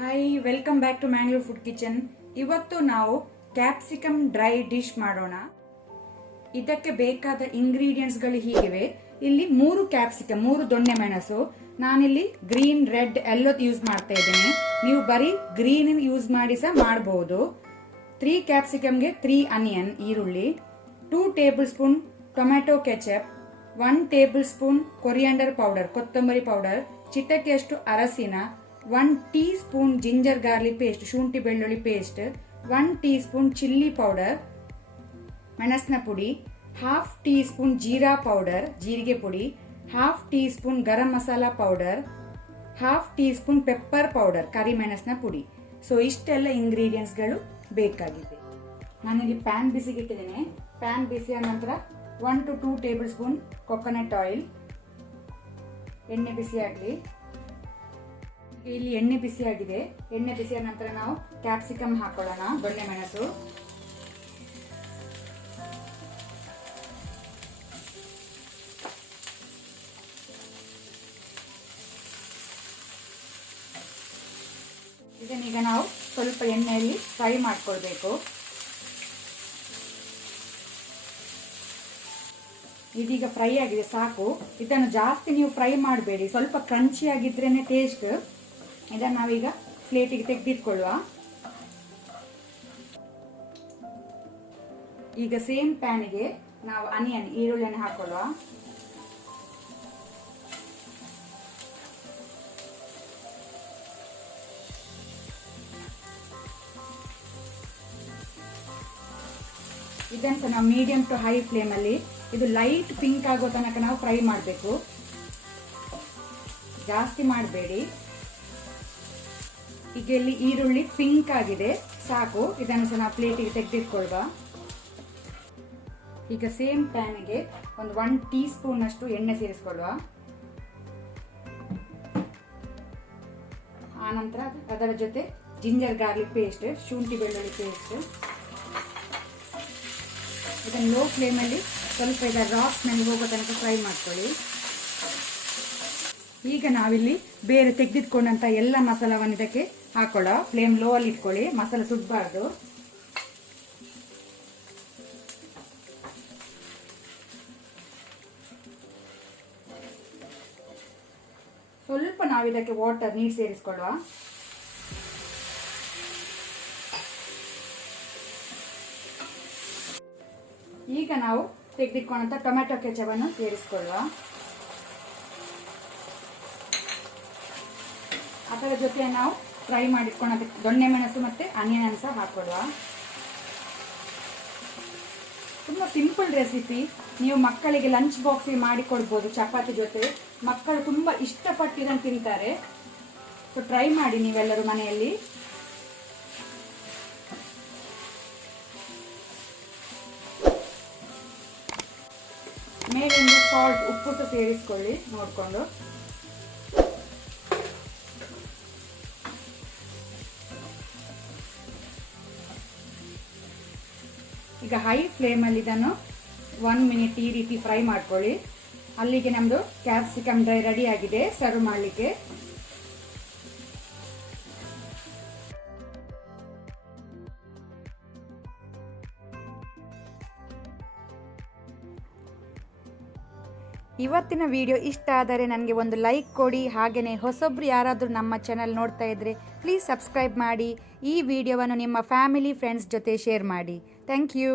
Hi, welcome back to Mangalore food kitchen. ಇವತ್ತು ನಾವು capsicum dry dish ಮಾಡೋಣ. ಇದಕ್ಕೆ ಬೇಕಾದ ಇಂಗ್ರೀಡಿಯೆಂಟ್ಸ್ಗಳು ಹೀಗಿವೆ. ಇಲ್ಲಿ 3 ಕ್ಯಾಪ್ಸಿಕಮ್, 3 ದೊಣ್ಣೆ ಮೆಣಸು. ನಾನಿಲ್ಲಿ ಗ್ರೀನ್, ರೆಡ್, ಎಲ್ಲೋ ಯೂಸ್ ಮಾಡ್ತಾ ಇದ್ದೇನೆ. ನೀವು ಬರೀ ಗ್ರೀನ್ ಯೂಸ್ ಮಾಡಿ ಸಹ ಮಾಡಬಹುದು. 3 ಕ್ಯಾಪ್ಸಿಕಮ್ಗೆ 3 ಅನಿಯನ್, ಈರುಳ್ಳಿ, 2 tablespoon tomato ketchup, 1 tablespoon coriander powder, ಕೊತ್ತಂಬರಿ ಪೌಡರ್, ಚಿಟಕಿಯಷ್ಟು ಅರಸಿನ, 1 teaspoon ginger garlic paste, ಶುಂಠಿ ಬೆಳ್ಳುಳ್ಳಿ paste, 1 teaspoon chilli powder, ಮೆಣಸಿನ ಪುಡಿ, half teaspoon jeera powder, ಜೀರಿಗೆ ಪುಡಿ, half teaspoon garam masala powder, half teaspoon pepper powder, ಕರಿಮೆಣಸಿನ ಪುಡಿ. ಸೊ ಇಷ್ಟೆಲ್ಲ ಇಂಗ್ರೀಡಿಯೆಂಟ್ಸ್ಗಳು ಬೇಕಾಗಿದೆ. ನಾನಿಲ್ಲಿ ಪ್ಯಾನ್ ಬಿಸಿಗೆ ಇಟ್ಟಿದ್ದೇನೆ. ಪ್ಯಾನ್ ಬಿಸಿಯ ನಂತರ 1 to 2 table spoon coconut oil, ಎಣ್ಣೆ ಬಿಸಿ ಆಗಲಿ. ಇಲ್ಲಿ ಎಣ್ಣೆ ಬಿಸಿ ಆಗಿದೆ. ಎಣ್ಣೆ ಬಿಸಿಯ ನಂತರ ನಾವು ಕ್ಯಾಪ್ಸಿಕಮ್ ಹಾಕೊಳ್ಳೋಣ, ದೊಣ್ಣೆ ಮೆಣಸು. ಇದನ್ನೀಗ ನಾವು ಸ್ವಲ್ಪ ಎಣ್ಣೆಯಲ್ಲಿ ಫ್ರೈ ಮಾಡ್ಕೊಳ್ಬೇಕು. ಇದೀಗ ಫ್ರೈ ಆಗಿದೆ, ಸಾಕು. ಇದನ್ನು ಜಾಸ್ತಿ ನೀವು ಫ್ರೈ ಮಾಡಬೇಡಿ, ಸ್ವಲ್ಪ ಕ್ರಂಚಿ ಆಗಿದ್ರೇನೆ ಟೇಸ್ಟ್. ಇದನ್ನು ನಾವೀಗ ಪ್ಲೇಟಿಗೆ ತೆಗೆದಿಟ್ಕೊಳ್ಳುವ. ಈಗ ಸೇಮ್ ಪ್ಯಾನಿಗೆ ನಾವು ಅನಿಯನ್, ಈರುಳ್ಳಿಯನ್ನು ಹಾಕೊಳ್ಳುವ. ಇದನ್ನು ಸಹ ನಾವು ಮೀಡಿಯಂ ಟು ಹೈ ಫ್ಲೇಮ್ ಅಲ್ಲಿ, ಇದು ಲೈಟ್ ಪಿಂಕ್ ಆಗೋ ತನಕ ನಾವು ಫ್ರೈ ಮಾಡಬೇಕು, ಜಾಸ್ತಿ ಮಾಡಬೇಡಿ. ಈಗ ಇಲ್ಲಿ ಈರುಳ್ಳಿ ಪಿಂಕ್ ಆಗಿದೆ, ಸಾಕು. ಇದನ್ನು ಸಹ ನಾವು ಪ್ಲೇಟಿಗೆ ತೆಗೆದಿಟ್ಕೊಳ್ಳುವ. ಈಗ ಸೇಮ್ ಪ್ಯಾನಿಗೆ ಒಂದು 1 ಟೀ ಸ್ಪೂನ್ ಅಷ್ಟು ಎಣ್ಣೆ ಸೇರಿಸಿಕೊಳ್ಳುವ. ಆನಂತರ ಅದರ ಜೊತೆ ಜಿಂಜರ್ ಗಾರ್ಲಿಕ್ ಪೇಸ್ಟ್, ಶುಂಠಿ ಬೆಳ್ಳುಳ್ಳಿ ಪೇಸ್ಟ್. ಇದನ್ನು ಲೋ ಫ್ಲೇಮಲ್ಲಿ ಸ್ವಲ್ಪ ಇದರ ರಾ ಸ್ಮೆಲ್ ಹೋಗೋ ತನಕ ಫ್ರೈ ಮಾಡ್ಕೊಳ್ಳಿ. ಈಗ ನಾವಿಲ್ಲಿ ಬೇರೆ ತೆಗೆದಿಟ್ಕೊಂಡಂತ ಎಲ್ಲ ಮಸಾಲವನ್ನು ಇದಕ್ಕೆ ಹಾಕೊಳ್ಳೋ. ಫ್ಲೇಮ್ ಲೋ ಅಲ್ಲಿ ಇಟ್ಕೊಳ್ಳಿ, ಮಸಾಲ ಸುಡಬಾರ್ದು. ಸ್ವಲ್ಪ ನಾವು ಇದಕ್ಕೆ ವಾಟರ್, ನೀರು ಸೇರಿಸ್ಕೊಳ್ಳುವ. ಈಗ ನಾವು ತೆಗೆದಿಟ್ಕೊಂಡಂತ ಟೊಮ್ಯಾಟೊ ಕೆಚಪ್ ಅನ್ನು ಸೇರಿಸಿಕೊಳ್ಳುವ. ಅದರ ಜೊತೆ ನಾವು ಫ್ರೈ ಮಾಡಿಟ್ಕೊಂಡ ದೊಣ್ಣೆ ಮೆಣಸು ಮತ್ತೆ ಆನಿಯನ್ ಸಹ ಹಾಕೊಳ್ಳುವ. ತುಂಬಾ ಸಿಂಪಲ್ ರೆಸಿಪಿ. ನೀವು ಮಕ್ಕಳಿಗೆ ಲಂಚ್ ಬಾಕ್ಸಿಗೆ ಮಾಡಿಕೊಡ್ಬೋದು ಚಪಾತಿ ಜೊತೆ. ಮಕ್ಕಳು ತುಂಬಾ ಇಷ್ಟಪಟ್ಟು ಇದನ್ನು ತಿಂತಾರೆ. ಸೊ ಟ್ರೈ ಮಾಡಿ ನೀವೆಲ್ಲರೂ ಮನೆಯಲ್ಲಿ. ಮೇಲಿಂದ ಸಾಲ್ಟ್, ಉಪ್ಪು ಸಹ ಸೇರಿಸ್ಕೊಳ್ಳಿ ನೋಡಿಕೊಂಡು. ಈಗ ಹೈ ಫ್ಲೇಮಲ್ಲಿ ಇದನ್ನು 1 ಮಿನಿಟ್ ಈ ರೀತಿ ಫ್ರೈ ಮಾಡ್ಕೊಳ್ಳಿ. ಅಲ್ಲಿಗೆ ನಮ್ಮದು ಕ್ಯಾಪ್ಸಿಕಮ್ ಡ್ರೈ ರೆಡಿ ಆಗಿದೆ ಸರ್ವ್ ಮಾಡಲಿಕ್ಕೆ. ಇವತ್ತಿನ ವಿಡಿಯೋ ಇಷ್ಟ ಆದರೆ ನನಗೆ ಒಂದು ಲೈಕ್ ಕೊಡಿ. ಹಾಗೆಯೇ ಹೊಸೊಬ್ರು ಯಾರಾದರೂ ನಮ್ಮ ಚಾನಲ್ ನೋಡ್ತಾ ಇದ್ದರೆ ಪ್ಲೀಸ್ ಸಬ್ಸ್ಕ್ರೈಬ್ ಮಾಡಿ. ಈ ವಿಡಿಯೋವನ್ನು ನಿಮ್ಮ ಫ್ಯಾಮಿಲಿ, ಫ್ರೆಂಡ್ಸ್ ಜೊತೆ ಶೇರ್ ಮಾಡಿ. Thank you.